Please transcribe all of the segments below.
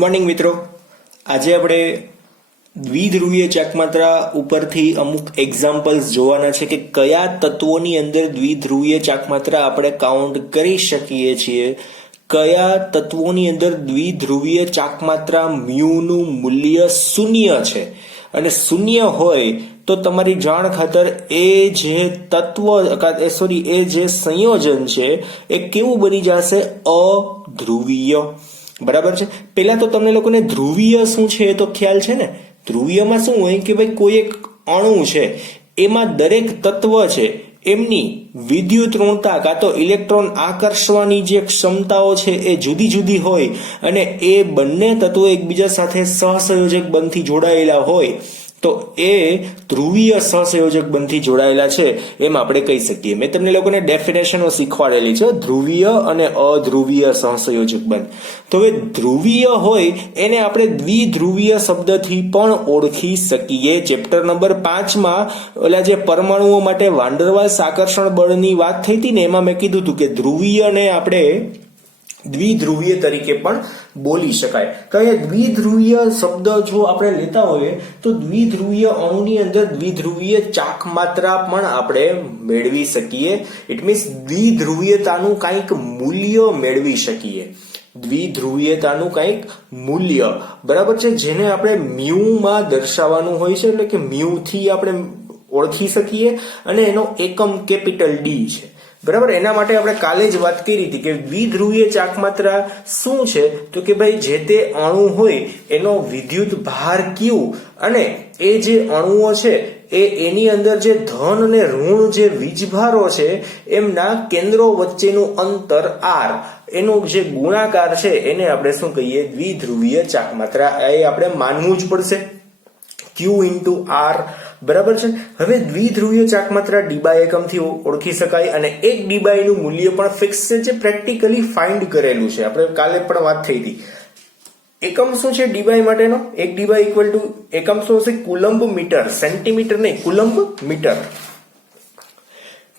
Morning મિત્રો, આજે આપણે દ્વિધ્રુવીય ચાકમાત્રા ઉપરથી અમુક એક્ઝામ્પલ્સ જોવાના છે કે કયા તત્વોની અંદર દ્વિધ્રુવીય ચાકમાત્રા આપણે કાઉન્ટ કરી શકીએ છીએ, કયા તત્વોની અંદર દ્વિધ્રુવીય ચાકમાત્રા મ્યુનું મૂલ્ય શૂન્ય છે અને શૂન્ય હોય તો તમારી જાણ ખાતર એ જે તત્વ એ જે સંયોજન છે એ કેવું બની જશે? અધ્રુવીય. બરાબર છે. પેલા તો તમને લોકોને ધ્રુવીય શું છે એ તો ખ્યાલ છે ને. ધ્રુવીયમાં શું હોય કે ભાઈ કોઈ એક અણુ છે, એમાં દરેક તત્વ છે એમની વિદ્યુત ઋણતા કાં તો ઇલેક્ટ્રોન આકર્ષવાની જે ક્ષમતાઓ છે એ જુદી જુદી હોય અને એ બંને તત્વો એકબીજા સાથે સહસંયોજક બંધથી જોડાયેલા હોય તો એ ધ્રુવીય સહસંયોજક બંધથી જોડાયેલા છે એમ આપણે કહી શકીએ. મેં તમને લોકોને ડેફિનેશનો શીખવાડેલી છે, ધ્રુવીય અને અધ્રુવીય સહસંયોજક બંધ. તો હવે ધ્રુવીય હોય એને આપણે દ્વિધ્રુવીય શબ્દથી પણ ઓળખી શકીએ. ચેપ્ટર નંબર 5માં ઓલા જે પરમાણુઓ માટે વાન્ડરવાલ્સ આકર્ષણ બળની વાત થઈ હતી ને, એમાં મેં કીધું હતું કે ધ્રુવીયને આપણે દ્વિધ્રુવીય તરીકે પણ બોલી શકાય. કારણ કે દ્વિધ્રુવીય શબ્દ જો આપણે લેતા હોઈએ તો દ્વિધ્રુવીય અણુની અંદર દ્વિધ્રુવીય ચાકમાત્રા પણ આપણે મેળવી શકીએ. ઇટ મીન્સ દ્વિધ્રુવીયતાનું કંઈક મૂલ્ય મેળવી શકીએ. દ્વિધ્રુવીયતાનું કંઈક મૂલ્ય, બરાબર છે, જેને આપણે મ્યુમાં દર્શાવવાનું હોય છે, એટલે કે મ્યુથી આપણે ઓળખી શકીએ અને એનો એકમ કેપિટલ ડી છે. બરાબર. એના માટે આપણે કાલે જ વાત કરી હતી કે દ્વિધ્રુવીય ચાકમાત્રા શું છે, તો કે ભાઈ જે તે અણુ હોય એનો વિદ્યુત ભાર Q અને એ જે અણુઓ છે એની અંદર જે ધન અને ઋણ જે વીજભારો છે એમના કેન્દ્રો વચ્ચેનું અંતર R, એનો જે ગુણાકાર છે એને આપણે શું કહીએ? દ્વિધ્રુવીય ચાકમાત્રા. એ આપણે માનવું જ પડશે, Q into R. બરાબર છે. હવે દ્વિધ્રુવીય ચાકમાત્રા ડીબાઈ એકમથી ઓળખી શકાય અને એક ડીબાઈનું મૂલ્ય પણ ફિક્સ છે, જે પ્રેક્ટિકલી ફાઇન્ડ કરેલું છે. આપણે કાલે પણ વાત થઈ હતી. એકમ શું છે ડીબાઈ માટેનો? એક ડીબાઈ ઇક્વલ ટુ એકમ શું હશે? Coulomb metre. સેન્ટીમીટર નહીં, કુલંબ મીટર.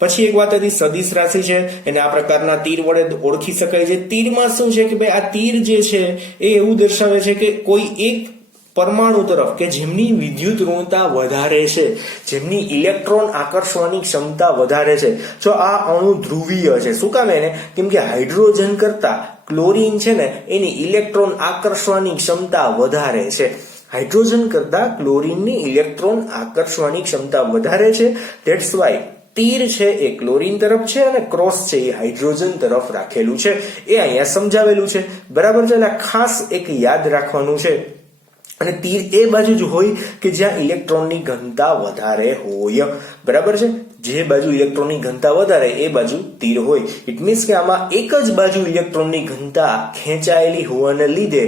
પછી એક વાત હતી સદિશ રાશિ છે, એને આ પ્રકારના તીર વડે ઓળખી શકાય છે. તીરમાં શું છે કે ભાઈ આ તીર જે છે એ એવું દર્શાવે છે કે કોઈ એક પરમાણુ તરફ કે જેમની વિદ્યુત ઋણતા વધારે છે, જેમની ઇલેક્ટ્રોન આકર્ષવાની ક્ષમતા વધારે છે. જો આ અણુ ધ્રુવીય છે, શું કામ એને? કેમ કે હાઇડ્રોજન કરતા ક્લોરીન છે ને એની ઇલેક્ટ્રોન આકર્ષવાની ક્ષમતા વધારે છે. હાઇડ્રોજન કરતા ક્લોરીનની ઇલેક્ટ્રોન આકર્ષવાની ક્ષમતા વધારે છે. ધેટ્સ વાય તીર છે એ ક્લોરીન તરફ છે અને ક્રોસ છે એ હાઇડ્રોજન તરફ રાખેલું છે. એ અહીંયા સમજાવેલું છે. બરાબર છે. એટલે ખાસ એક યાદ રાખવાનું છે. અને તીર એ બાજુ જ હોય કે જ્યાં ઇલેક્ટ્રોનની ઘનતા વધારે હોય. બરાબર છે. જે બાજુ ઇલેક્ટ્રોનની ઘનતા વધારે એ બાજુ તીર હોય. ઇટ મીન્સ કે આમાં એક જ બાજુ ઇલેક્ટ્રોનની ઘનતા ખેંચાયેલી હોવાને લીધે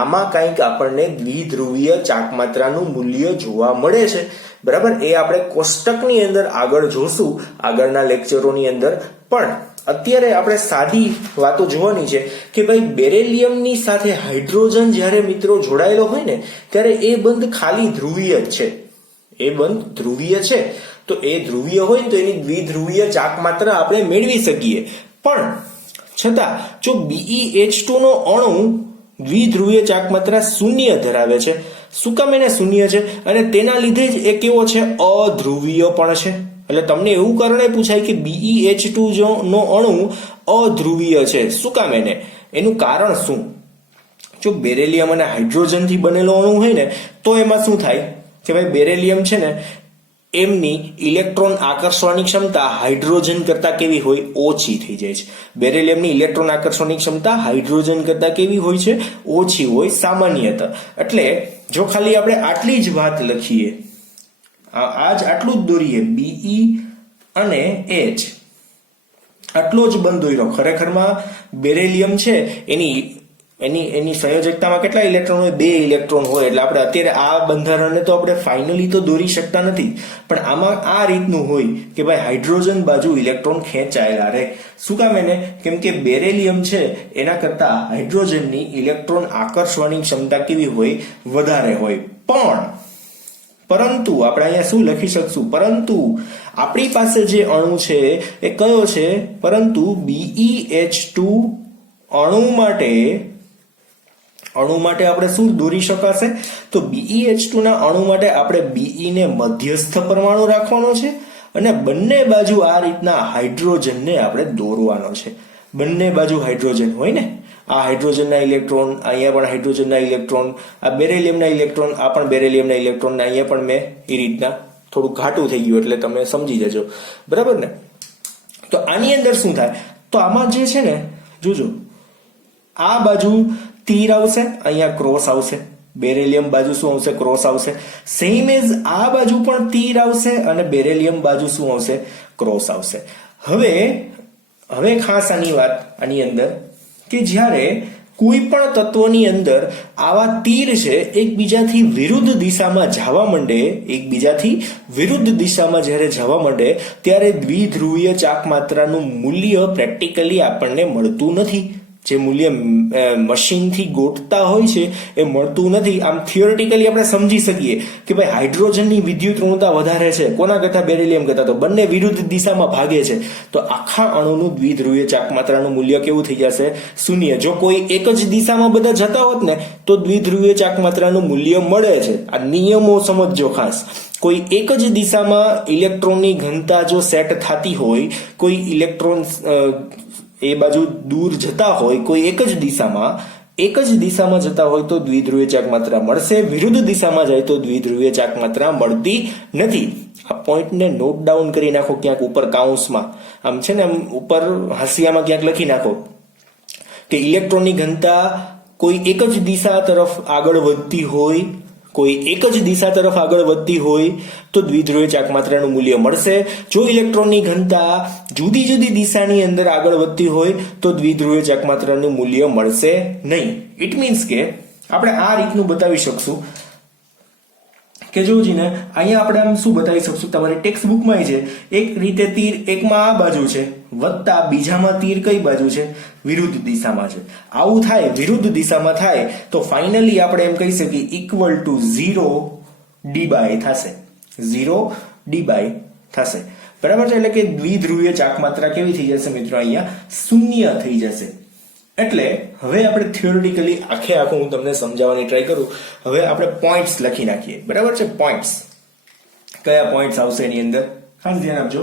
આમાં કંઈક આપણને દ્વિધ્રુવીય ચાકમાત્રાનું મૂલ્ય જોવા મળે છે. બરાબર. એ આપણે કોષ્ટકની અંદર આગળ જોશું, આગળના લેક્ચરોની અંદર. પણ અત્યારે આપણે સાદી વાતો જોવાની છે કે ભાઈ બેરિલિયમની સાથે હાઇડ્રોજન જ્યારે મિત્રો જોડાયેલો હોય ને ત્યારે એ બંધ ખાલી ધ્રુવીય જ છે. એ બંધ ધ્રુવીય છે. તો એ ધ્રુવીય હોય તો એની દ્વિધ્રુવીય ચાકમાત્રા આપણે મેળવી શકીએ. પણ છતાં જો BeH2 નો અણુ દ્વિધ્રુવીય ચાકમાત્રા શૂન્ય ધરાવે છે. શું કામ એને શૂન્ય છે? અને તેના લીધે જ એ કેવો છે? અધ્રુવીય પણ છે. એટલે તમને એવું કારણે પૂછાય કે BeH2 નો અણુ અધ્રુવીય છે. શું કામ એને? એનું કારણ શું? જો બેરિલિયમ અને હાઇડ્રોજન થી બનેલો અણુ હોય ને તો એમાં શું થાય કે ભાઈ બેરિલિયમ છે ને એમની ઇલેક્ટ્રોન આકર્ષવાની ક્ષમતા હાઇડ્રોજન કરતા કેવી હોય? ઓછી થઈ જાય છે. બેરિલિયમની ઇલેક્ટ્રોન આકર્ષવાની ક્ષમતા હાઇડ્રોજન કરતા કેવી હોય છે? ઓછી હોય સામાન્યતઃ. એટલે જો ખાલી આપણે આટલી જ વાત લખીએ, આજ આટલું જ દોરીએ, Be અને H આટલો જ બંધ દોર્યો. ખરેખરમાં બેરિલિયમ છે એની સંયોજકતામાં કેટલા ઇલેક્ટ્રોન હોય? 2 ઇલેક્ટ્રોન હોય. એટલે આપણે અત્યારે આ બંધારણને તો આપણે ફાઇનલી તો દોરી શકતા નથી, પણ આમાં આ રીતનું હોય કે ભાઈ હાઇડ્રોજન બાજુ ઇલેક્ટ્રોન ખેંચાયેલા રહે. શું કામ એને? કેમ કે બેરિલિયમ છે એના કરતા હાઇડ્રોજનની ઇલેક્ટ્રોન આકર્ષવાની ક્ષમતા કેવી હોય? વધારે હોય. પરંતુ આપણે અહીંયા શું લખી શકશું? પરંતુ આપણી પાસે જે અણુ છે એ કયો છે? પરંતુ BeH2 અણુ માટે અણુ માટે આપણે શું દોરી શકાશે? તો BeH2 ના અણુ માટે આપણે Be ને મધ્યસ્થ પરમાણુ રાખવાનો છે અને બંને બાજુ આ રીતના હાઇડ્રોજનને આપણે દોરવાનો છે. બંને બાજુ હાઇડ્રોજન હોય ને, આ હાઇડ્રોજનના ઇલેક્ટ્રોન, અહીંયા પણ હાઇડ્રોજનના ઇલેક્ટ્રોન, આ બેરેલિયમના ઇલેક્ટ્રોન, આ પણ બેરેલિયમના ઇલેક્ટ્રોન, અહીંયા પણ મેં એ રીતના થોડું ઘાટું થઈ ગયું એટલે તમે સમજી જજો, બરાબર ને? તો આની અંદર શું થાય? તો આમાં જે છે ને, જોજો, આ બાજુ તીર આવશે, અહીંયા ક્રોસ આવશે, બેરેલિયમ બાજુ શું આવશે? ક્રોસ આવશે. સેમ એઝ આ બાજુ પણ તીર આવશે અને બેરેલિયમ બાજુ શું આવશે? ક્રોસ આવશે. હવે ખાસ આની વાત આની અંદર કે જ્યારે કોઈ પણ તત્વની અંદર આવા તીર છે એકબીજાથી વિરુદ્ધ દિશામાં જવા માંડે, એકબીજાથી વિરુદ્ધ દિશામાં જ્યારે જવા માંડે ત્યારે દ્વિધ્રુવીય ચાકમાત્રાનું મૂલ્ય પ્રેક્ટિકલી આપણને મળતું નથી. જે મૂલ્ય મશીનથી ગોઠતા હોય છે એ મળતું નથી. આમ થિયોરિટિકલી આપણે સમજી શકીએ કે ભાઈ હાઇડ્રોજનની વિદ્યુત ઋણતા વધારે છે કોના કરતા? બેરિલિયમ કરતા. તો બંને વિરુદ્ધ દિશામાં ભાગે છે તો આખા અણુનું દ્વિધ્રુવીય ચાકમાત્રાનું મૂલ્ય કેવું થઈ જશે? શૂન્ય. જો કોઈ એક જ દિશામાં બધા જતા હોત ને તો દ્વિધ્રુવીય ચાકમાત્રાનું મૂલ્ય મળે છે. આ નિયમો સમજજો ખાસ. કોઈ એક જ દિશામાં ઇલેક્ટ્રોનની ઘનતા જો સેટ થતી હોય, કોઈ ઇલેક્ટ્રોન એ બાજુ દૂર જતા હોય, કોઈ એક જ દિશામાં જતા હોય તો દ્વિધ્રુવીય ચાકમાત્રા મળશે. વિરુદ્ધ દિશામાં જાય તો દ્વિધ્રુવીય ચાકમાત્રા મળતી નથી. આ પોઈન્ટને નોટ ડાઉન કરી નાખો ક્યાંક ઉપર કાઉન્સમાં, આમ છે ને, આમ ઉપર હાંસિયામાં ક્યાંક લખી નાખો કે ઇલેક્ટ્રોનની ઘનતા કોઈ એક જ દિશા તરફ આગળ વધતી હોય, કોઈ એક જ દિશા તરફ આગળ વધતી હોય તો દ્વિધ્રુવીય ચાકમાત્રાનું મૂલ્ય મળશે. જો ઇલેક્ટ્રોનની ઘનતા જુદી જુદી દિશાની અંદર આગળ વધતી હોય તો દ્વિધ્રુવીય ચાકમાત્રાનું મૂલ્ય મળશે નહીં. ઇટ મીન્સ કે આપણે આ રીતનું બતાવી શકશું કે જોજીને અહીંયા આપણે આમ શું બતાવી શકશું? તમારી ટેક્સ્ટ બુકમાં છે એક રીતે તીર એકમાં આ બાજુ છે વત્તા બીજામાં તીર કઈ બાજુ છે? વિરુદ્ધ દિશામાં છે. આવું થાય, વિરુદ્ધ દિશામાં થાય તો ફાઇનલી આપણે એમ કહી શકીએ ઇક્વલ ટુ 0d થશે. 0d થશે, બરાબર છે? એટલે કે દ્વિધ્રુવીય ચાકમાત્રા કેવી થઈ જશે મિત્રો? અહીંયા શૂન્ય થઈ જશે. એટલે હવે આપણે થિયોરિટિકલી આખું હું તમને સમજાવવાની ટ્રાય કરું. હવે આપણે પોઈન્ટ્સ લખી નાખીએ, બરાબર છે? પોઈન્ટ્સ કયા પોઈન્ટ્સ આવશે એની અંદર ખાસ ધ્યાન આપજો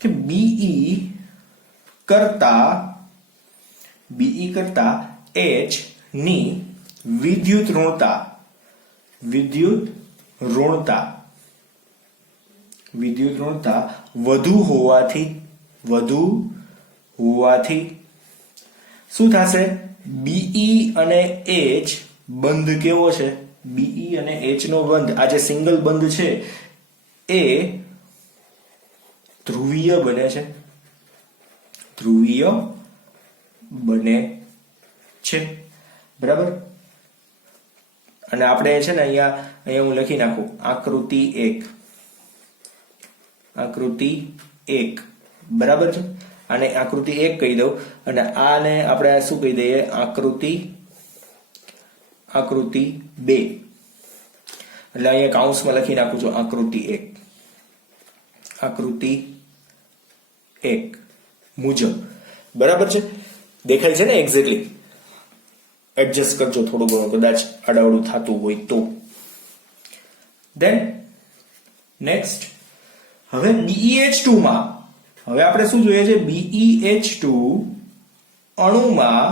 કે Be કરતા H ની વિદ્યુત ઋણતા વધુ હોવાથી શું થશે? Be અને H બંધ કેવો છે? Be અને H નો બંધ, આ જે સિંગલ બંધ છે એ ધ્રુવીય બને છે. બરાબર? અને આપણે છે ને અહીંયા હું લખી નાખું આકૃતિ 1, બરાબર છે? આને આકૃતિ 1 કહી દઉં અને આને આપણે શું કહી દઈએ? આકૃતિ 2. એટલે અહીંયા કાઉન્સમાં લખી નાખું છું આકૃતિ 1 મુજબ, બરાબર છે? દેખાય છે ને એક્ઝેક્ટલી? એડજસ્ટ કરજો થોડું ઘણું, કદાચ આડાવડું થતું હોય તો. ધેન નેક્સ્ટ હવે BeH2 માં હવે આપણે શું જોઈએ છે? BeH2 અણુમાં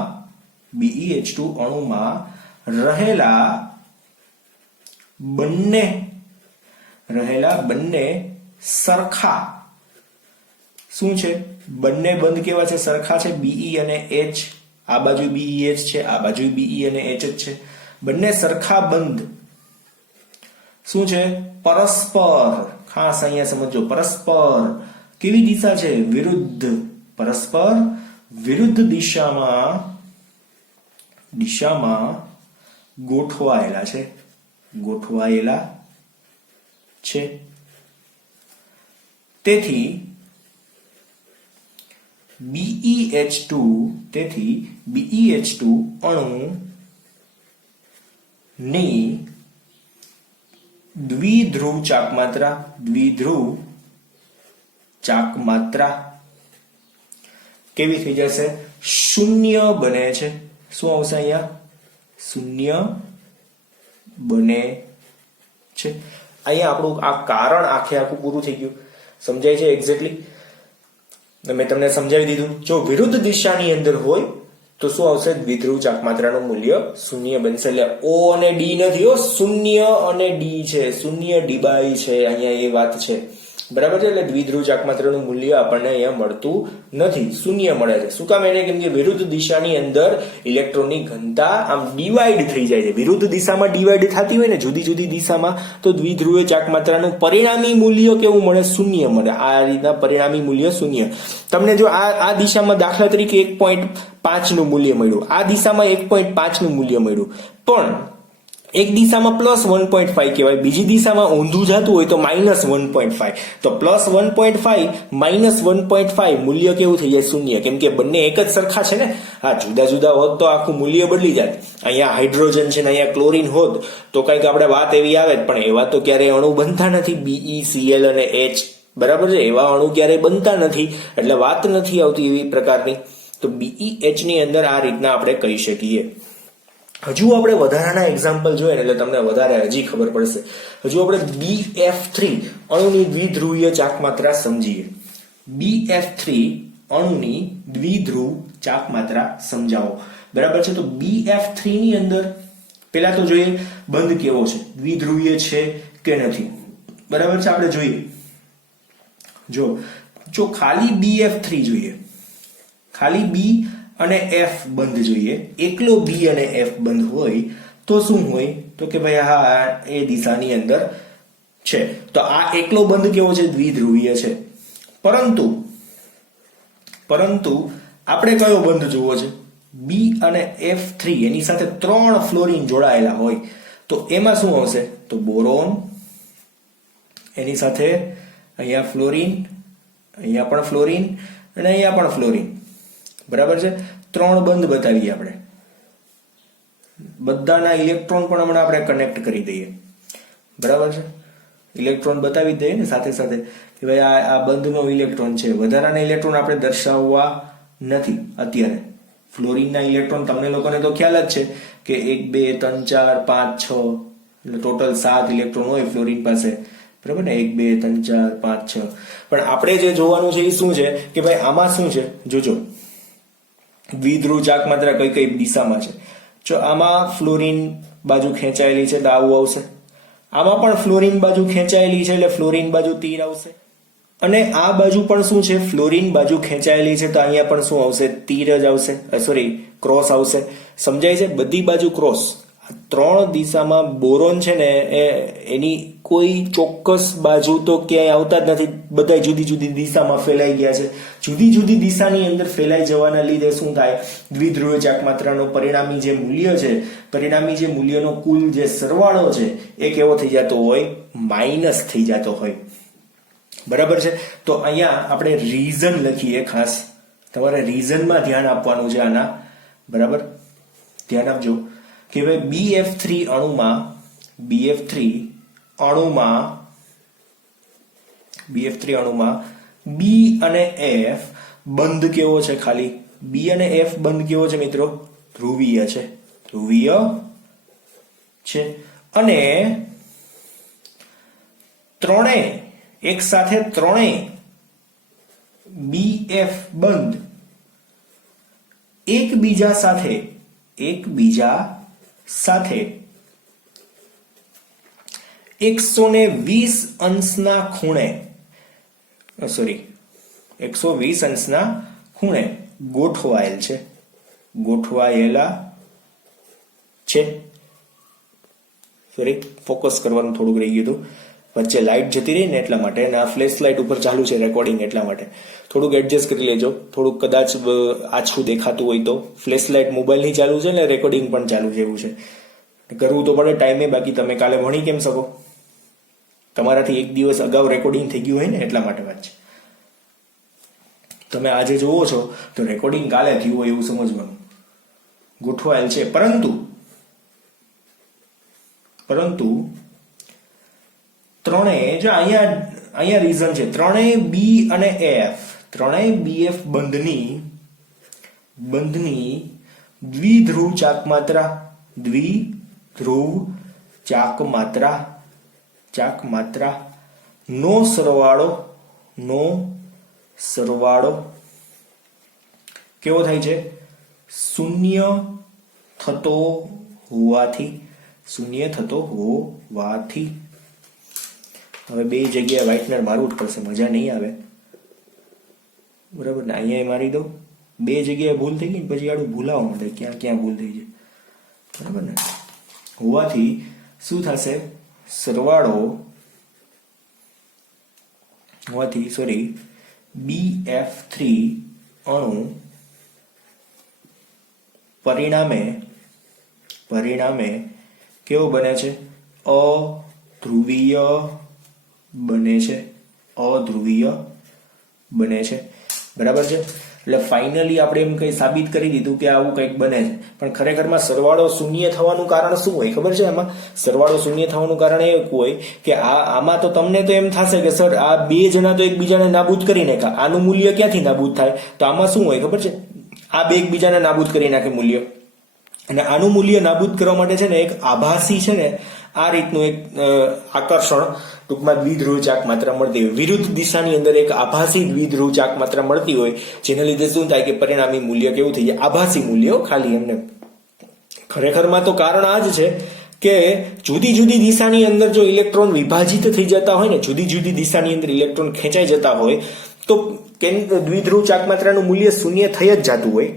રહેલા બંને સરખા શું છે? બંને બંધ કેવા છે? સરખા છે. Be અને H, આ બાજુ BeH છે, આ બાજુ Be અને H જ છે. બંને સરખા બંધ શું છે? પરસ્પર. ખાસ અહીંયા સમજો, પરસ્પર કેવી દિશા છે? વિરુદ્ધ. પરસ્પર વિરુદ્ધ દિશામાં ગોઠવાયેલા છે. તેથી BeH2 અણુ ની દ્વિધ્રુવ ચાકમાત્રા કેવી થઈ જશે? શૂન્ય બને છે. શું આવશે અહીંયા? શૂન્ય બને છે. અહીંયા આપણું આ કારણ આખું પૂરું થઈ ગયું. સમજાય છે એક્ઝેક્ટલી? મેં તમને સમજાવી દીધું. જો વિરુદ્ધ દિશાની અંદર હોય તો શું આવશે? દ્વિધ્રુવ ચાકમાત્રાનું મૂલ્ય શૂન્ય બનશે. એટલે ઓ અને ડી નથી હો, શૂન્ય અને ડી છે, શૂન્ય ડીબાઈ છે, અહીંયા એ વાત છે. બરાબર છે? એટલે દ્વિધ્રુવ ચાકમાત્રાનું મૂલ્ય આપણને અહીંયા મળતું નથી, શૂન્ય મળે છે. શું કામ? એને કેમ કે વિરુદ્ધ દિશાની અંદર ઇલેક્ટ્રોનની ઘનતા આમ ડિવાઈડ થઈ જાય છે. વિરુદ્ધ દિશામાં ડિવાઈડ થતી હોય ને જુદી જુદી દિશામાં, તો દ્વિધ્રુવીય ચાકમાત્રાનું પરિણામી મૂલ્ય કેવું મળે? શૂન્ય મળે. આ રીતના પરિણામી મૂલ્ય શૂન્ય. તમને જો આ દિશામાં દાખલા તરીકે 1.5 નું મૂલ્ય મળ્યું, આ દિશામાં 1.5 નું મૂલ્ય મળ્યું, પણ એક દિશામાં +1.5 કહેવાય, બીજી દિશામાં ઊંધું જતું હોય તો -1.5. તો +1.5 -1.5 મૂલ્ય કેવું થઈ જાય? શૂન્ય. કેમ કે બંને એક જ સરખા છે ને. હા, જુદા જુદા હોત તો આખું મૂલ્ય બદલી જાય. અહીંયા હાઇડ્રોજન છે ને અહીંયા ક્લોરીન હોત તો કંઈક આપણે વાત એવી આવે, પણ એવા તો ક્યારેય અણુ બનતા નથી. BeCl અને H, બરાબર છે? એવા અણુ ક્યારેય બનતા નથી, એટલે વાત નથી આવતી એવી પ્રકારની. તો BeH ની અંદર આ રીતના આપણે કહી શકીએ. હજુ આપણે વધારાના એક્ઝામ્પલ જોઈએ ને એટલે તમને વધારે હજી ખબર પડશે. હજુ આપણે BF3 અણુની દ્વિધ્રુવીય ચાકમાત્રા સમજીએ. BF3 અણુની દ્વિધ્રુવ ચાકમાત્રા સમજાવો. બરાબર છે? તો BF3 ની અંદર પેલા તો જોઈએ બંધ કેવો છે, દ્વિધ્રુવીય છે કે નથી. બરાબર છે? આપણે જોઈએ. જો ખાલી BF3 જોઈએ, ખાલી B અને F બંધ જોઈએ, એકલો B અને F બંધ હોય તો શું હોય? તો કે ભાઈ હા, એ દિશાની અંદર છે. તો આ એકલો બંધ કેવો છે? દ્વિધ્રુવીય છે. પરંતુ આપણે કયો બંધ જોવો છે? B અને F3 એની સાથે 3 ફ્લોરીન જોડાયેલા હોય તો એમાં શું આવશે? તો બોરોન, એની સાથે અહીંયા ફ્લોરીન, અહીંયા પણ ફ્લોરીન અને અહીંયા પણ ફ્લોરીન. બરાબર છે? 3 બંધ બતાવીએ આપણે. બધાના ઇલેક્ટ્રોન પણ હમણાં આપણે કનેક્ટ કરી દઈએ. બરાબર છે? ઇલેક્ટ્રોન બતાવી દઈએ ને સાથે સાથે કે ભાઈ આ બંધનો ઇલેક્ટ્રોન છે. વધારાના ઇલેક્ટ્રોન આપણે દર્શાવવા નથી અત્યારે. ફ્લોરીનના ઇલેક્ટ્રોન તમને લોકોને તો ખ્યાલ જ છે કે 1 2 3 4 5 6 એટલે ટોટલ 7 ઇલેક્ટ્રોન હોય ફ્લોરીન પાસે. બરાબર ને? 1 2 3 4 5 6. પણ આપણે જે જોવાનું છે એ શું છે કે ભાઈ આમાં શું છે? જોજો દ્વિધ્રુવ ચાકમાત્રા કઈ કઈ દિશામાં છે. જો આમાં ફ્લોરીન બાજુ ખેંચાયેલી છે તો આવું આવશે. આમાં પણ ફ્લોરીન બાજુ ખેંચાયેલી છે એટલે ફ્લોરીન બાજુ તીર આવશે. અને આ બાજુ પણ શું છે? ફ્લોરીન બાજુ ખેંચાયેલી છે તો અહીંયા પણ શું આવશે? તીર જ આવશે. સોરી, ક્રોસ આવશે. સમજાય છે? બધી બાજુ ક્રોસ. 3 દિશામાં બોરોન છે ને એની કોઈ ચોક્કસ બાજુ તો ક્યાંય આવતા જ નથી. બધા જુદી જુદી દિશામાં ફેલાઈ ગયા છે. જુદી જુદી દિશાની અંદર ફેલાઈ જવાના લીધે શું થાય? દ્વિધ્રુવીય ચાકમાત્રાનો પરિણામી જે મૂલ્ય છે, પરિણામી જે મૂલ્યનો કુલ જે સરવાળો છે એ કેવો થઈ જતો હોય? માઇનસ થઈ જતો હોય. બરાબર છે? તો અહીંયા આપણે રીઝન લખીએ. ખાસ તમારે રીઝનમાં ધ્યાન આપવાનું છે આના. બરાબર? ધ્યાન આપજો કે ભાઈ BF3 અણુમાં B અને F બંધ કેવો છે? ખાલી B અને F બંધ કેવો છે મિત્રો? ધ્રુવીય છે. ધ્રુવીય છે. અને એક સાથે ત્રણેય BF બંધ એકબીજા સાથે 120 અંશના ખૂણે 120 અંશના ખૂણે ગોઠવાયેલા છે. સોરી, ફોકસ કરવાનું થોડુંક રહી ગયું હતું. વચ્ચે લાઇટ જતી રહી ને એટલા માટે, અને આ ફ્લેશ લાઇટ ઉપર ચાલુ છે રેકોર્ડિંગ એટલા માટે થોડુંક એડજસ્ટ કરી લેજો. થોડુંક કદાચ આછું દેખાતું હોય તો. ફ્લેશ લાઇટ મોબાઈલની ચાલુ છે ને રેકોર્ડિંગ પણ ચાલુ છે, એવું છે. કરવું તો પડે ટાઈમે, બાકી તમે કાલે ભણી કેમ શકો? તમારાથી એક દિવસ અગાઉ રેકોર્ડિંગ થઈ ગયું હોય ને એટલા માટે વાત છે. તમે આજે જોવો છો તો રેકોર્ડિંગ કાલે થયું હોય એવું સમજવાનું. ગોઠવાયેલ છે. પરંતુ ત્રણેય જો અહીંયા રીઝન છે. ત્રણેય B અને F, ત્રણેય BF બંધની દ્વિધ્રુવ ચાકમાત્રા દ્વિધ્રુવ ચાક માત્રા નો સરવાળો કેવો થાય છે? શૂન્ય થતો હોવાથી. હવે બે જગ્યાએ વ્હાઇટનર મારવું જ પડશે, મજા નહીં આવે, બરાબર ને? અહીંયા મારી દઉં, બે જગ્યાએ ભૂલ થઈ ગઈ પછી આડું ભૂલાવા માંડે ક્યાં ક્યાં ભૂલ થઈ છે, બરાબર ને? હોવાથી શું થશે? સરવાળો હોવાથી BF3 અણુ પરિણામે કેવો બને છે? અધ્રુવીય બને છે, બરાબર છે? એટલે ફાઇનલી આપણે એમ કઈ સાબિત કરી દીધું કે આવું કંઈક બને છે. પણ ખરેખરમાં સરવાળો શૂન્ય થવાનું કારણ શું હોય ખબર છે? એમાં સરવાળો શૂન્ય થવાનું કારણ એ હોય કે આમાં તો તમને તો એમ થશે કે સર આ બે જણા તો એકબીજાને નાબૂદ કરી નાખ્યા, આનું મૂલ્ય ક્યાંથી નાબૂદ થાય? તો આમાં શું હોય ખબર છે? આ બે એકબીજાને નાબૂદ કરી નાખે મૂલ્ય, અને આનું મૂલ્ય નાબૂદ કરવા માટે છે ને એક આભાસી છે ને આ રીતનું એક આકર્ષણ ટૂંકમાં દ્વિધ્રુવ ચાક માત્રા મળતી હોય, વિરુદ્ધ દિશાની અંદર એક આભાસી દ્વિધ્રુવ ચાક માત્રા મળતી હોય, જેના લીધે શું થાય કે પરિણામી મૂલ્ય કેવું થઈ જાય? આભાસી મૂલ્ય ખાલી એમને. ખરેખરમાં તો કારણ આ જ છે કે જુદી જુદી દિશાની અંદર જો ઇલેક્ટ્રોન વિભાજિત થઈ જતા હોય ને, જુદી જુદી દિશાની અંદર ઇલેક્ટ્રોન ખેંચાઈ જતા હોય તો દ્વિધ્રુવ ચાક માત્રાનું મૂલ્ય શૂન્ય થઈ જ જતું હોય,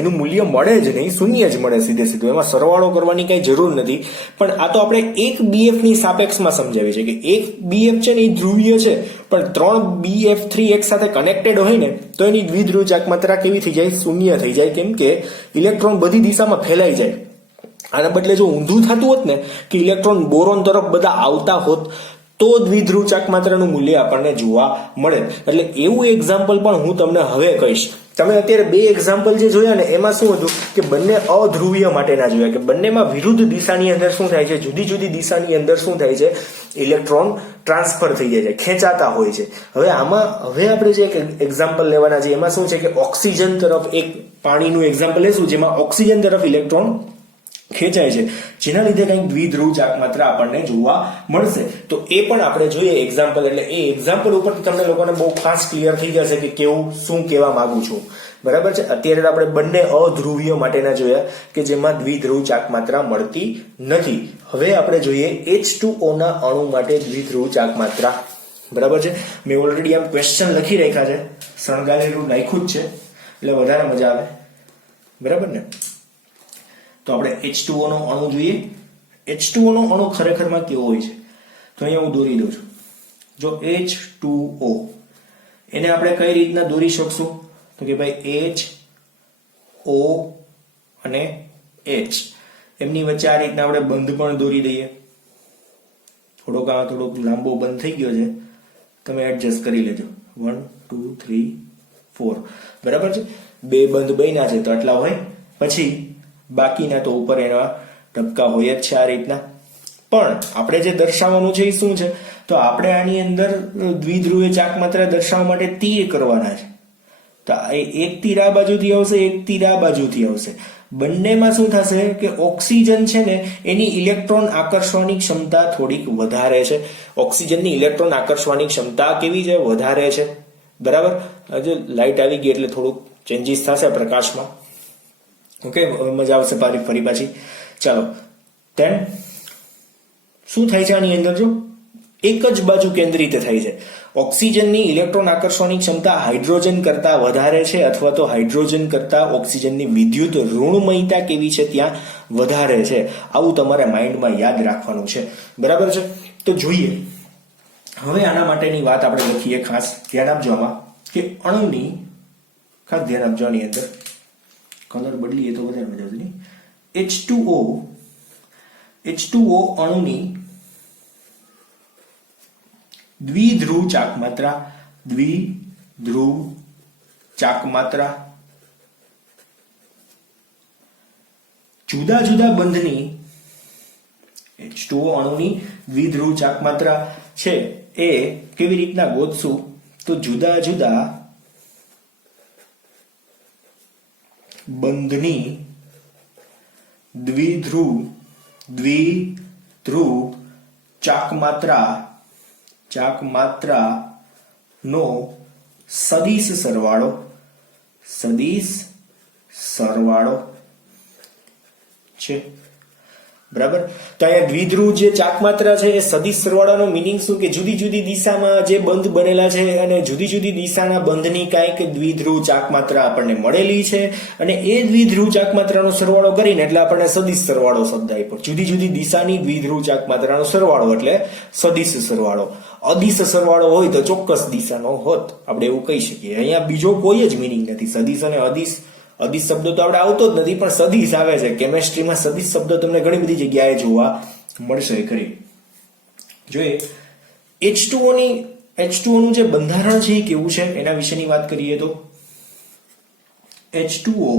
એનું મૂલ્ય મળે જ નહીં, શૂન્ય જ મળે સીધે સીધું, એમાં સરવાળો કરવાની કઈ જરૂર નથી. પણ આ તો આપણે એક BF ની સાપેક્ષમાં સમજાવીએ છીએ કે એક BF છે ને એ ધ્રુવીય છે, પણ 3 BF3 એક સાથે કનેક્ટેડ હોય ને તો એની દ્વિધ્રુવ ચાક માત્રા કેવી થઈ જાય? શૂન્ય થઈ જાય, કેમ કે ઇલેક્ટ્રોન બધી દિશામાં ફેલાઈ જાય. આના બદલે જો ઊંધું થતું હોત ને કે ઇલેક્ટ્રોન બોરોન તરફ બધા આવતા હોત તો દ્વિધ્રુવ ચાક માત્રાનું મૂલ્ય આપણને જોવા મળે. એટલે એવું એક્ઝામ્પલ પણ હું તમને હવે કહીશ. તમે અત્યારે બે એક્ઝામ્પલ જે જોયા ને એમાં શું હતું કે બંને અધ્રુવીય માટેના જોયા, કે બંનેમાં વિરુદ્ધ દિશાની અંદર શું થાય છે? જુદી જુદી દિશાની અંદર શું થાય છે? ઇલેક્ટ્રોન ટ્રાન્સફર થઈ જાય છે, ખેંચાતા હોય છે. હવે આપણે જે એક્ઝામ્પલ લેવાના છે એમાં શું છે કે ઓક્સિજન તરફ એક પાણીનું એક્ઝામ્પલ લેશું જેમાં ઓક્સિજન તરફ ઇલેક્ટ્રોન ખેંચાય છે, જેના લીધે કંઈક દ્વિધ્રુવ ચાક માત્રા આપણને જોવા મળશે. તો એ પણ આપણે જોઈએ એક્ઝામ્પલ, એટલે એ એક્ઝામ્પલ ઉપરથી તમને લોકોને બહુ ખાસ ક્લિયર થઈ જશે કે કેવું શું કહેવા માંગુ છું, બરાબર છે? અત્યારે આપણે બંને અધ્રુવીય માટેના જોયા કે જેમાં દ્વિધ્રુવ ચાક માત્રા મળતી નથી. હવે આપણે જોઈએ H2O ના અણુ માટે દ્વિધ્રુવ ચાક માત્રા, બરાબર છે? મેં ઓલરેડી આમ ક્વેશ્ચન લખી રાખ્યા છે, શણગારેલું નાખ્યું જ છે એટલે વધારે મજા આવે, બરાબર ને? તો આપણે H2O નો અણુ જોઈએ. H2O નો અણુ ખરેખરમાં કેવો હોય છે? તો અહીંયા હું દોરી દઉં છું. જો H2O એને આપણે કઈ રીતના દોરી શકશું? તો કે ભાઈ HO અને H એમની વચ્ચે આ રીતના આપણે બંધ પણ દોરી દઈએ. થોડોક લાંબો બંધ થઈ ગયો છે, તમે એડજસ્ટ કરી લેજો. 1 2 3 4, બરાબર છે? બે બંધ બન્યા છે તો આટલા હોય, પછી બાકીના તો ઉપર એના ટપકા હોય જ છે આ રીતના. પણ આપણે જે દર્શાવવાનું છે એ શું છે? તો આપણે આની અંદર દ્વિધ્રુવીય ચાક માત્રા દર્શાવવા માટે તીર કરવાના છે. તો એક તીર આ બાજુથી આવશે, એક તીર આ બાજુથી આવશે. બંનેમાં શું થશે કે ઓક્સિજન છે ને એની ઇલેક્ટ્રોન આકર્ષવાની ક્ષમતા થોડીક વધારે છે. ઓક્સિજનની ઇલેક્ટ્રોન આકર્ષવાની ક્ષમતા કેવી છે? વધારે છે, બરાબર? હજુ લાઇટ આવી ગઈ એટલે થોડુંક ચેન્જીસ થશે પ્રકાશમાં. ઓકે, હવે મજા આવશે ફરી પાછી. ચાલો, then શું થાય છે આની અંદર? જો એક જ બાજુ કેન્દ્રિત થાય છે. ઓક્સિજનની ઇલેક્ટ્રોન આકર્ષવાની ક્ષમતા હાઇડ્રોજન કરતા વધારે છે, અથવા તો હાઇડ્રોજન કરતા ઓક્સિજનની વિદ્યુત ઋણમયતા કેવી છે? ત્યાં વધારે છે. આવું તમારે માઇન્ડમાં યાદ રાખવાનું છે, બરાબર છે? તો જોઈએ હવે આના માટેની વાત આપણે લખીએ. ખાસ ધ્યાન આપજો આમાં કે અણુની, ખાસ ધ્યાન આપજો આની અંદર, કલર બદલીએ તો વધારે મજા આવશે. H2O અણુની દ્વિધ્રુવ ચાક માત્રા જુદા જુદા બંધની H2O અણુની દ્વિધ્રુવ ચાક માત્રા છે એ કેવી રીતના ગોતશું? તો જુદા જુદા બંધની દ્વિધ્રુવ ચાકમાત્રા નો સદિશ સરવાળો છે. બરાબર. તો અહીંયા દ્વિધ્રુવ જે ચાકમાત્રા છે એ સદિશ સરવાળાનો મિનિંગ શું કે જુદી જુદી દિશામાં જે બંધ બનેલા છે અને જુદી જુદી દિશાના બંધની કાંઈક દ્વિધ્રુવ ચાકમાત્રા આપણને મળેલી છે અને એ દ્વિધ્રુવ ચાકમાત્રાનો સરવાળો કરીને એટલે આપણને સદિશ સરવાળો શબ્દ આપ્યો. જુદી જુદી દિશાની દ્વિધ્રુવ ચાકમાત્રાનો સરવાળો એટલે સદિશ સરવાળો. અદિશ સરવાળો હોય તો ચોક્કસ દિશાનો હોત, આપણે એવું કહી શકીએ. અહીંયા બીજો કોઈ જ મિનિંગ નથી. સદિશ અને અદિશ શબ્દો તો આપણે આવતો જ નથી, પણ સદિશ આવે છે. કેમેસ્ટ્રીમાં સદિશ શબ્દો તમને ઘણી બધી જગ્યાએ જોવા મળશે. ખરી જોઈએ H2O નું જે બંધારણ છે એ કેવું છે એના વિશેની વાત કરીએ તો H2O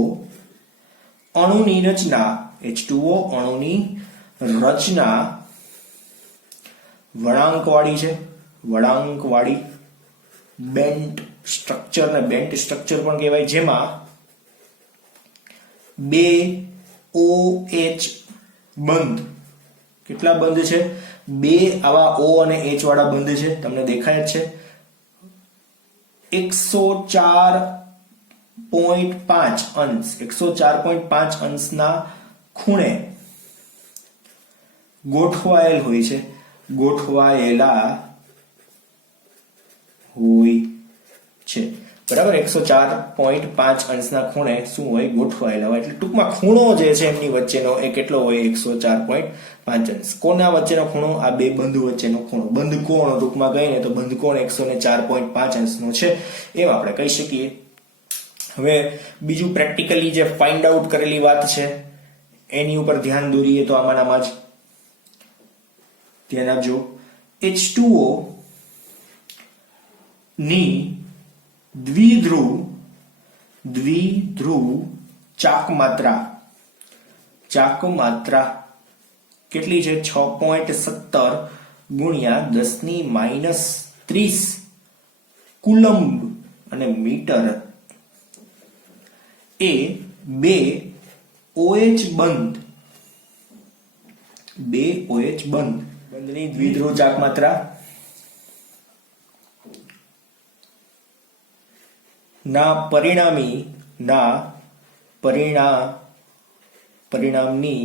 અણુની રચના વળાંકવાળી છે. બેન્ટ સ્ટ્રક્ચર ને બેન્ટ સ્ટ્રક્ચર પણ કહેવાય, જેમાં 2 OH બંધ. કેટલા બંધ છે? 2 આવા O અને H વાળા બંધ છે. તમને દેખાય જ છે. 104.5 અંશના ખૂણે ગોઠવાયેલા હોય છે. બરાબર. 104.5 અંશના ખૂણે શું હોય? ગોઠવાયેલા હોય. એટલે ટૂંકમાં ખૂણો જે છે એમની વચ્ચેનો એ કેટલો હોય? 104.5 અંશ. કોના વચ્ચેનો ખૂણો? આ બે બંધ વચ્ચેનો ખૂણો. બંધ કોણ ટૂંકમાં કહીને તો બંધ કોણ 104.5 અંશનો છે એમ આપણે કહી શકીએ. હવે બીજું પ્રેક્ટિકલી જે ફાઇન્ડ આઉટ કરેલી વાત છે એની ઉપર ધ્યાન દોરીએ તો આમાંનામાં જ ધ્યાન આપજો. H2O ની દ્વિધ્રુવ ચાકમાત્રા કેટલી છે? 6.17 ગુણ્યા 10⁻³ કુલમ્બ અને મીટર એ 2 OH બંધની દ્વિધ્રુવ ચાકમાત્રા ના પરિણામની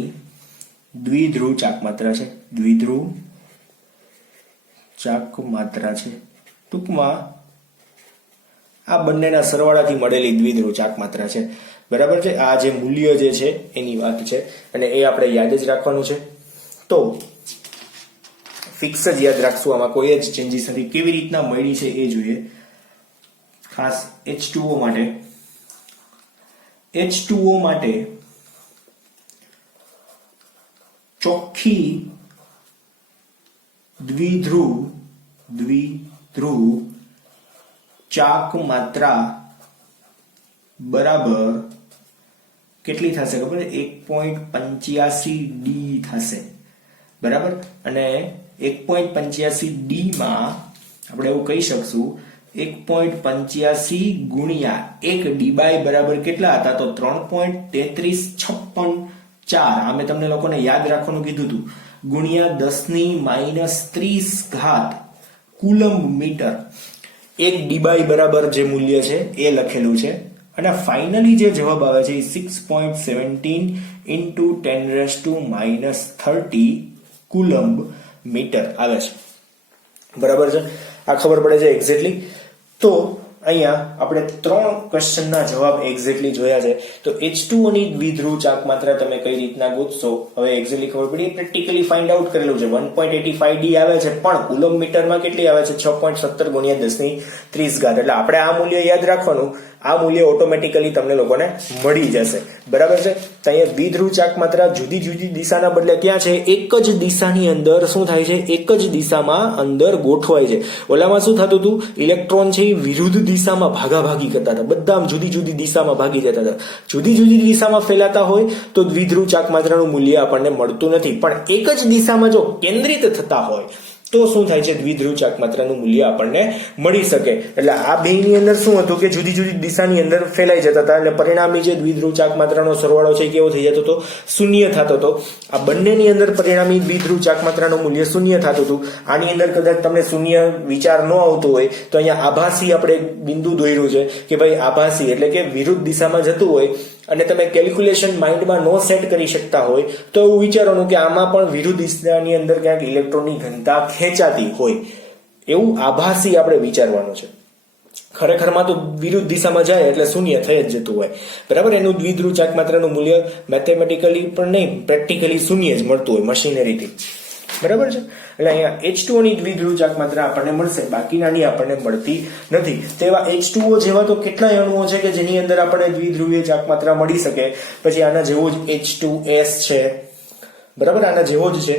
દ્વિધ્રુવ ચાકમાત્રા છે. ટૂંકમાં આ બંનેના સરવાળાથી મળેલી દ્વિધ્રુવ ચાકમાત્રા છે. બરાબર છે. આ જે મૂલ્ય જે છે એની વાત છે અને એ આપણે યાદ જ રાખવાનું છે. તો ફિક્સ જ યાદ રાખશું, આમાં કોઈ જ ચેન્જીસ નથી. કેવી રીતના મળી છે એ જોઈએ. ખાસ H2O માટે ચોખ્ખી દ્વિધ્રુવ ચાકમાત્રા બરાબર કેટલી થશે ખબર? 1.85D થશે. બરાબર. અને 1.85D માં આપણે એવું કહી શકશું 1.85 ગુણ્યા 1D બરાબર કેટલા હતા? તો 3.3356 આ મેં તમને લોકોને યાદ રાખવાનું કીધું હતું. ગુણ્યા 10⁻30 કુલમ્બ મીટર. 1D બરાબર જે મૂલ્ય છે એ લખેલું છે અને ફાઇનલી જે જવાબ આવે છે એ 6.17 × 10⁻30 કુલમ્બ મીટર આવે છે. બરાબર છે. આ ખબર પડે છે એક્ઝેક્ટલી. તો અહીંયા આપણે 3 ક્વેશ્ચનના જવાબ એક્ઝેક્ટલી જોયા છે. તો H2O ની દ્વિધ્રુવ ચાકમાત્રા તમે કઈ રીતના ગોતશો હવે એક્ઝેક્ટલી ખબર પડી. પ્રેક્ટિકલી ફાઇન્ડ આઉટ કરેલું છે. 1.85D આવે છે પણ કુલમ્બ મીટરમાં કેટલી આવે છે? 6.17 ગુણ્યા 10⁻30. એટલે આપણે આ મૂલ્ય યાદ રાખવાનું. આ મૂલ્ય ઓટોમેટિકલી તમને લોકોને મળી જશે. બરાબર છે. તો અહીંયા દ્વિધ્રુવ ચાકમાત્રા જુદી જુદી દિશાના બદલે ક્યાં છે? એક જ દિશાની અંદર શું થાય છે? એક જ દિશામાં અંદર ગોઠવાય છે. ઓલામાં શું થતું હતું? ઇલેક્ટ્રોન છે એ વિરુદ્ધ દિશામાં ભાગાભાગી કરતા હતા. બધા જુદી જુદી દિશામાં ભાગી જતા હતા. જુદી જુદી દિશામાં ફેલાતા હોય તો દ્વિધ્રુવ ચાકમાત્રાનું મૂલ્ય આપણને મળતું નથી. પણ એક જ દિશામાં જો કેન્દ્રિત થતા હોય તો શું થાય છે, દ્વિધ્રુવ ચાક માત્રાનું મૂલ્ય આપણને મળી શકે. એટલે આ બેની અંદર શું હતું કે જુદી જુદી દિશાની અંદર ફેલાઈ જતા હતા, એટલે પરિણામી જે દ્વિધ્રુવ ચાક માત્રાનો સરવાળો છે કેવો થઈ જતો હતો, શૂન્ય થતો હતો. આ બંનેની અંદર પરિણામી દ્વિધ્રુવ ચાક માત્રાનું મૂલ્ય શૂન્ય થતું હતું. આની અંદર કદાચ તમને શૂન્ય વિચાર ન આવતો હોય તો અહીંયા આભાસી આપણે બિંદુ દોર્યું છે કે ભાઈ આભાસી એટલે કે વિરુદ્ધ દિશામાં જતું હોય અને તમે કેલ્ક્યુલેશન માઇન્ડમાં નો સેટ કરી શકતા હોય તો એવું વિચારવાનું કે આમાં પણ વિરુદ્ધ દિશાની અંદર ક્યાંક ઇલેક્ટ્રોનની ઘનતા ખેંચાતી હોય, એવું આભાસી આપણે વિચારવાનું છે. ખરેખરમાં તો વિરુદ્ધ દિશામાં જાય એટલે શૂન્ય થઈ જ જતું હોય, બરાબર. એનું દ્વિધ્રુવ ચાક માત્રાનું મૂલ્ય મેથેમેટિકલી પણ નહીં, પ્રેક્ટિકલી શૂન્ય જ મળતું હોય મશીનરીથી, બરાબર છે. એટલે અહીંયા H2O ની દ્વિધ્રુવ ચાક માત્રા આપણને મળશે, બાકીનાની આપણને મળતી નથી. તેવા H2O જેવા તો કેટલાય અણુઓ છે કે જેની અંદર આપણને દ્વિધ્રુવીય ચાક માત્રા મળી શકે. પછી આના જેવો જ H2S છે, બરાબર, આના જેવો જ છે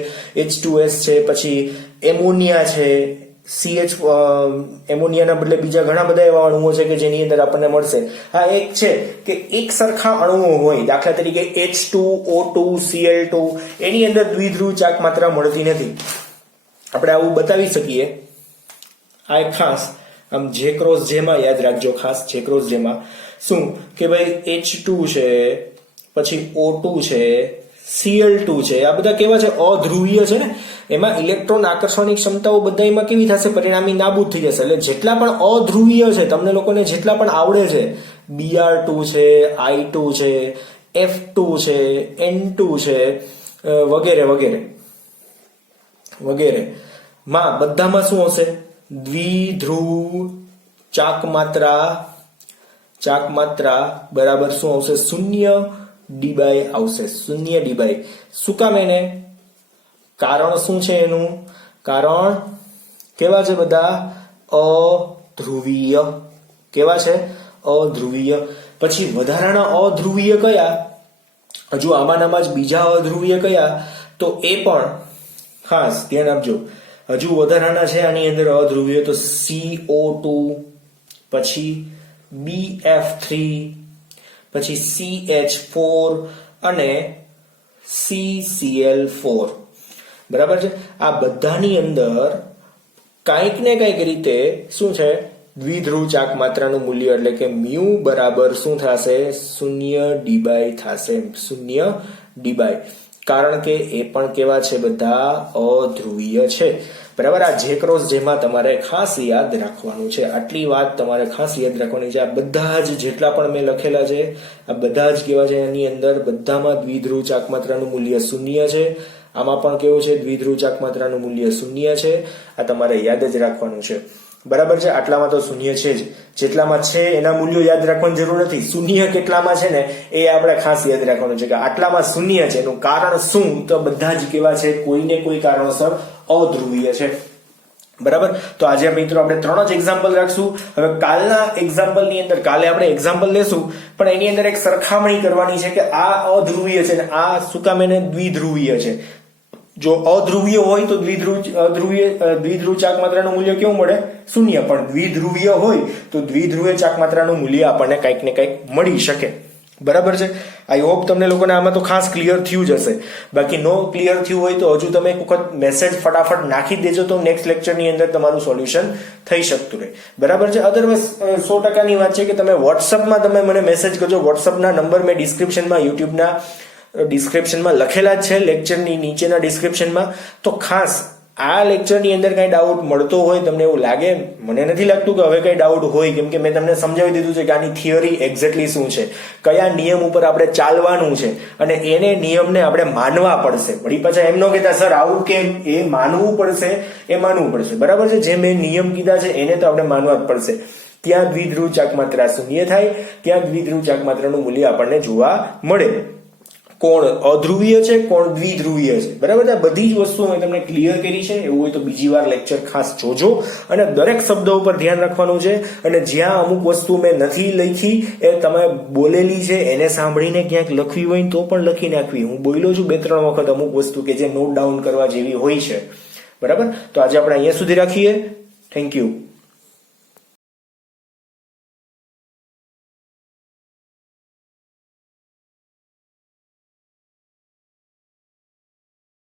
H2S છે. પછી એમોનિયા છે, એમોનિયાના બદલે બીજા ઘણા બધા એવા અણુઓ છે કે જેની અંદર આપણને મળશે. આ એક છે કે એક સરખા અણુઓ હોય, દાખલા તરીકે H2O2 Cl2, એની અંદર દ્વિધ્રુવ ચાક માત્રા મળતી નથી. આપણે આવું બતાવી શકીએ. આ એક ખાસ આમ જે ક્રોસ જેમાં યાદ રાખજો, ખાસ જે ક્રોસ જેમાં શું કે ભાઈ H2 છે, પછી O2 છે, Cl2 છે, આ બધા કેવા છે, અધ્રુવીય છે ને, એમાં ઇલેક્ટ્રોન આકર્ષવાની ક્ષમતાઓ બધામાં કેવી થશે, પરિણામી નાબૂદ થઈ જશે. એટલે જેટલા પણ અધ્રુવીય છે, તમને લોકોને જેટલા પણ આવડે છે, Br2 છે, I2 છે, F2 છે, N2 છે, વગેરે વગેરે વગેરે માં બધામાં શું હશે, દ્વિધ્રુવ ચાક માત્રા બરાબર શું આવશે, શૂન્ય ડીબાઈ આવશે, શૂન્ય ડીબાઈ. શું કામ એને, કારણ શું છે એનું, કારણ કેવા છે બધા, અધ્રુવીય. કેવા છે, અધ્રુવીય. પછી વધારાના અધ્રુવીય કયા, હજુ આમાંનામાં જ બીજા અધ્રુવીય કયા, તો એ પણ ખાસ ધ્યાન આપજો. હજુ વધારાના છે આની અંદર અધ્રુવીય, તો CO2, પછી BF3, પછી CH4 અને CCl4, બરાબર છે. આ બધાની અંદર કાંઈક ને કાંઈક રીતે શું છે, દ્વિધ્રુવ ચાક માત્રાનું મૂલ્ય એટલે કે મ્યુ બરાબર શું થશે, શૂન્ય ડીબાઈ થશે, શૂન્ય ડીબાઈ. કારણ કે એ પણ કેવા છે, બધા અધ્રુવીય છે, બરાબર. આ જે ક્રોસ જેમાં તમારે ખાસ યાદ રાખવાનું છે, આટલી વાત તમારે ખાસ યાદ રાખવાની છે. આ બધા જ જેટલા પણ મેં લખેલા છે, આ બધા જ કેવા છે, એની અંદર બધામાં દ્વિધ્રુવ ચાક માત્રાનું મૂલ્ય શૂન્ય છે. આમાં પણ કેવું છે, દ્વિધ્રુવ ચાક માત્રાનું મૂલ્ય શૂન્ય છે. આ તમારે યાદ જ રાખવાનું છે, બરાબર છે. આટલામાં તો શૂન્ય છે જ, જેટલામાં છે એના મૂલ્યો યાદ રાખવાની જરૂર નથી. શૂન્ય કેટલામાં છે ને એ આપણે ખાસ યાદ રાખવાનું છે કે આટલામાં શૂન્ય છે, એનું કારણ શું, તો બધા જ કેવા છે, કોઈને કોઈ કારણોસર અધ્રુવીય છે, બરાબર. તો આજે મિત્રો આપણે 3 જ એક્ઝામ્પલ રાખશું. હવે કાલના એક્ઝામ્પલ ની અંદર કાલે આપણે એક્ઝામ્પલ લેશું, પણ એની અંદર એક સરખામણી કરવાની છે કે આ અધ્રુવીય છે ને આ શું કામ એને દ્વિધ્રુવીય છે. જો અધ્રુવીય હોય તો દ્વિધ્રુવ ચાક માત્રાનું મૂલ્ય કેવું મળે, શૂન્ય. પણ દ્વિધ્રુવીય હોય તો દ્વિધ્રુવીય ચાક માત્રાનું મૂલ્ય આપણને કંઈક ને કંઈક મળી શકે, બરાબર છે. આઈ હોપ તમને લોકોને આમાં તો ખાસ ક્લિયર થયું જ હશે. બાકી નો ક્લિયર થયું હોય તો હજુ તમે એક વખત મેસેજ ફટાફટ નાખી દેજો, તો નેક્સ્ટ લેક્ચરની અંદર તમારું સોલ્યુશન થઈ શકતું રહે, બરાબર છે. અધરવાઇઝ 100%ની વાત છે કે તમે વોટ્સઅપમાં તમે મને મેસેજ કરજો. વોટ્સઅપના નંબર મેં ડિસ્ક્રિપ્શનમાં, યુટ્યુબના ડિસ્ક્રિપ્શનમાં લખેલા જ છે, લેક્ચરની નીચેના ડિસ્ક્રિપ્શનમાં. તો ખાસ આ લેક્ચરની અંદર કઈ ડાઉટ મળતો હોય, તમને એવું લાગે, મને નથી લાગતું કે હવે કઈ ડાઉટ હોય, કેમ કે મેં તમને સમજાવી દીધું છે કે આની થિયરી એક્ઝેક્ટલી શું છે, કયા નિયમ ઉપર આપણે ચાલવાનું છે, અને એને નિયમને આપણે માનવા પડશે. વળી પાછા એમ ન કહેતા સર આવું કેમ, એ માનવું પડશે, એ માનવું પડશે, બરાબર છે. જે મેં નિયમ કીધા છે એને તો આપણે માનવા જ પડશે. ત્યાં દ્વિધ્રુવ ચાક માત્રા શૂન્ય થાય, ત્યાં દ્વિધ્રુવ ચાક માત્રાનું મૂલ્ય આપણને જોવા મળે. કોણ અધ્રુવીય છે, કોણ દ્વિધ્રુવીય છે, બરાબર. આ બધી જ વસ્તુઓ મેં તમને ક્લિયર કરી છે. એવું હોય તો બીજી વાર લેક્ચર ખાસ જોજો, અને દરેક શબ્દો ઉપર ધ્યાન રાખવાનું છે. અને જ્યાં અમુક વસ્તુ મેં નથી લખી, એ તમે બોલેલી છે એને સાંભળીને ક્યાંક લખવી હોય તો પણ લખી નાખવી. હું બોલ્યો છું 2-3 વખત અમુક વસ્તુ કે જે નોટ ડાઉન કરવા જેવી હોય છે, બરાબર. તો આજે આપણે અહીંયા સુધી રાખીએ. Thank you.